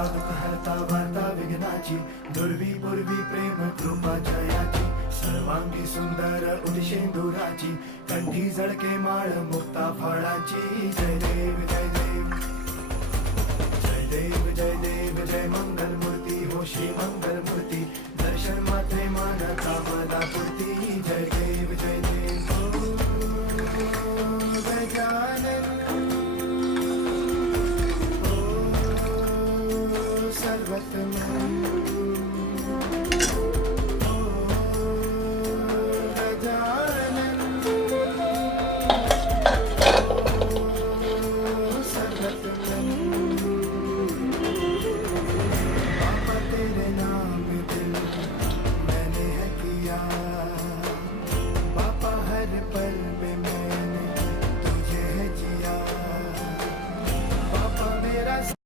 हरता दुःख हरता वार्ता विघ्नाची, दुर्वी पूर्वी प्रेम कृपा जयाची, सर्वांगी सुंदर उदिशेंदुराची, कंठी झळके माळ मुक्ता फळाची. जय देव जय देव जय देव जय देव जय मंगल मूर्ती हो श्री मंगल मूर्ती, दर्शन मात्रे मानता मला पूर्ती. जय देव जय देव ओ गजानन ओ सर्वतमन.